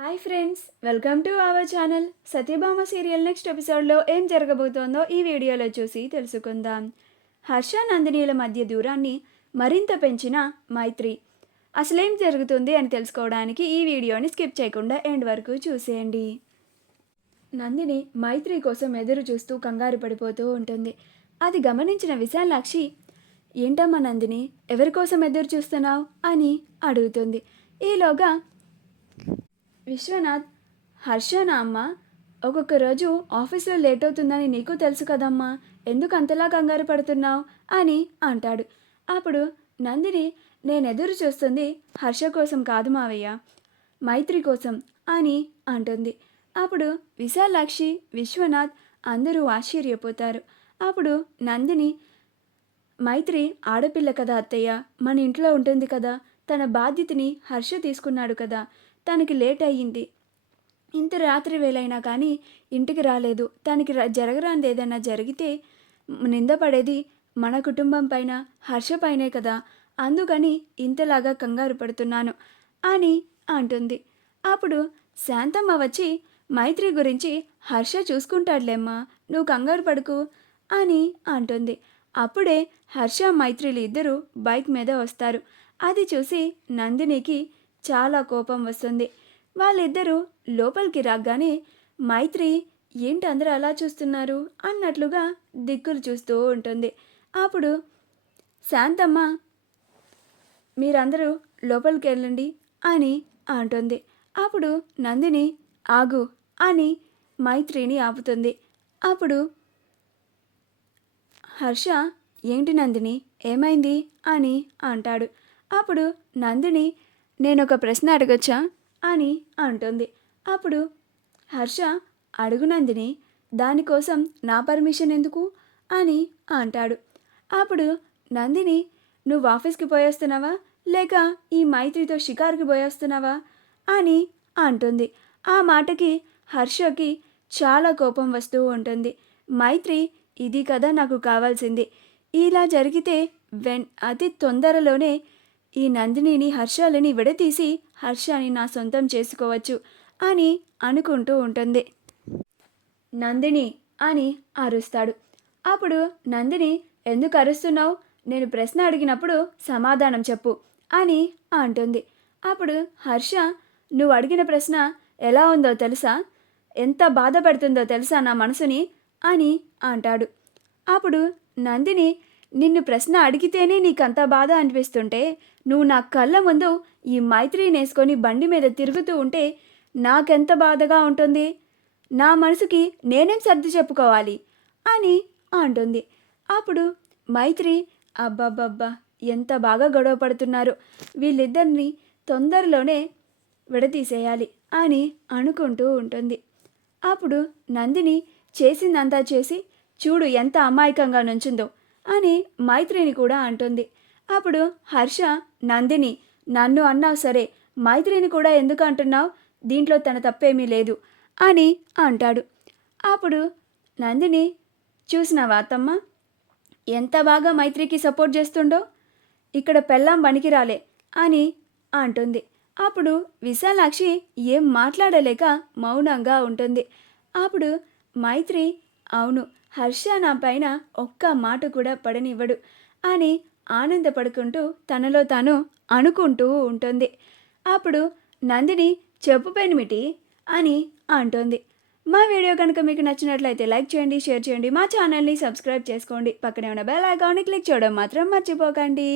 Hi friends, welcome to our channel. Satyabhama serial next ఎపిసోడ్లో ఏం జరగబోతోందో ఈ వీడియోలో చూసి తెలుసుకుందాం. హర్ష నందినీల మధ్య దూరాన్ని మరింత పెంచిన మైత్రి. అసలేం జరుగుతుంది అని తెలుసుకోవడానికి ఈ వీడియోని స్కిప్ చేయకుండా ఎండ్ వరకు చూసేయండి. నందిని మైత్రి కోసం ఎదురు చూస్తూ కంగారు పడిపోతూ ఉంటుంది. అది గమనించిన విశాలాక్షి, ఏంటమ్మా నందిని, ఎవరి కోసం ఎదురు చూస్తున్నావు అని అడుగుతుంది. ఈలోగా విశ్వనాథ్, హర్ష నా అమ్మ, ఒక్కొక్క రోజు ఆఫీస్లో లేట్ అవుతుందని నీకు తెలుసు కదమ్మా, ఎందుకు అంతలా కంగారు పడుతున్నావు అని అంటాడు. అప్పుడు నందిని, నేను ఎదురు చూస్తుంది హర్ష కోసం కాదు మావయ్య, మైత్రి కోసం అని అంటుంది. అప్పుడు విశాలాక్షి, విశ్వనాథ్ అందరూ ఆశ్చర్యపోతారు. అప్పుడు నందిని, మైత్రి ఆడపిల్ల కదా అత్తయ్య, మన ఇంట్లో ఉంటుంది కదా, తన బాధ్యతని హర్ష తీసుకున్నాడు కదా, తనకి లేట్ అయ్యింది, ఇంత రాత్రి వేళైనా కానీ ఇంటికి రాలేదు, తనకి జరగరాంది ఏదైనా జరిగితే నిందపడేది మన కుటుంబం పైన, హర్ష పైనే కదా, అందుకని ఇంతలాగా కంగారు పడుతున్నాను అని అంటుంది. అప్పుడు శాంతమ్మ వచ్చి, మైత్రి గురించి హర్ష చూసుకుంటాడులేమ్మా, నువ్వు కంగారు పడుకు అని అంటుంది. అప్పుడే హర్ష మైత్రిలు ఇద్దరు బైక్ మీద వస్తారు. అది చూసి నందినికి చాలా కోపం వస్తుంది. వాళ్ళిద్దరూ లోపలికి రాగానే మైత్రి, ఏంటి అందరూ అలా చూస్తున్నారు అన్నట్లుగా దిక్కులు చూస్తూ ఉంటుంది. అప్పుడు శాంతమ్మ, మీరందరూ లోపలికి వెళ్ళండి అని అంటుంది. అప్పుడు నందిని, ఆగు అని మైత్రిని ఆపుతుంది. అప్పుడు హర్ష, ఏంటి నందిని, ఏమైంది అని అంటాడు. అప్పుడు నందిని, నేను ఒక ప్రశ్న అడగొచ్చా అని అంటుంది. అప్పుడు హర్ష, అడుగు నందిని, దానికోసం నా పర్మిషన్ ఎందుకు అని అంటాడు. అప్పుడు నందిని, నువ్వు ఆఫీస్కి పోయేస్తున్నావా లేక ఈ మైత్రితో షికార్కి పోయేస్తున్నావా అని అంటుంది. ఆ మాటకి హర్షకి చాలా కోపం వస్తూ ఉంటుంది. మైత్రి, ఇది కదా నాకు కావాల్సింది, ఇలా జరిగితే అతి తొందరలోనే ఈ నందినిని హర్షాలని విడతీసి హర్షాని నా సొంతం చేసుకోవచ్చు అని అనుకుంటూ ఉంటుంది. నందిని అని అరుస్తాడు. అప్పుడు నందిని, ఎందుకు అరుస్తున్నావు, నేను ప్రశ్న అడిగినప్పుడు సమాధానం చెప్పు అని అంటుంది. అప్పుడు హర్ష, నువ్వు అడిగిన ప్రశ్న ఎలా ఉందో తెలుసా, ఎంత బాధపడుతుందో తెలుసా నా మనసుని అని అంటాడు. అప్పుడు నందిని, నిన్ను ప్రశ్న అడిగితేనే నీకంత బాధ అనిపిస్తుంటే నువ్వు నా కళ్ళ ముందు ఈ మైత్రిని వేసుకొని బండి మీద తిరుగుతూ ఉంటే నాకెంత బాధగా ఉంటుంది, నా మనసుకి నేనేం సర్ది చెప్పుకోవాలి అని అంటుంది. అప్పుడు మైత్రి, అబ్బబ్బబ్బా, ఎంత బాగా గొడవ పడుతున్నారు, వీళ్ళిద్దరిని తొందరలోనే విడదీసేయాలి అని అనుకుంటూ ఉంటుంది. అప్పుడు నందిని చేసిందంతా చేసి చూడు ఎంత అమాయకంగా నుంచుందో అని మైత్రిని కూడా అంటుంది. అప్పుడు హర్ష, నందిని, నన్ను అన్నావు సరే, మైత్రిని కూడా ఎందుకు అంటున్నావు, దీంట్లో తన తప్పేమీ లేదు అని అంటాడు. అప్పుడు నందిని, చూసినావా అత్తమ్మ, ఎంత బాగా మైత్రికి సపోర్ట్ చేస్తుండో, ఇక్కడ పెళ్ళాం పనికిరాలే అని అంటుంది. అప్పుడు విశాలాక్షి ఏం మాట్లాడలేక మౌనంగా ఉంటుంది. అప్పుడు మైత్రి, అవును, హర్ష నా పైన ఒక్క మాట కూడా పడనివ్వడు అని ఆనందపడుకుంటూ తనలో తాను అనుకుంటూ ఉంటుంది. అప్పుడు నందిని, చెప్పు పెనిమిటి అని అంటుంది. మా వీడియో కనుక మీకు నచ్చినట్లయితే లైక్ చేయండి, షేర్ చేయండి, మా ఛానల్ని సబ్స్క్రైబ్ చేసుకోండి, పక్కనే ఉన్న బెల్ ఐకాన్ని క్లిక్ చేయడం మాత్రం మర్చిపోకండి.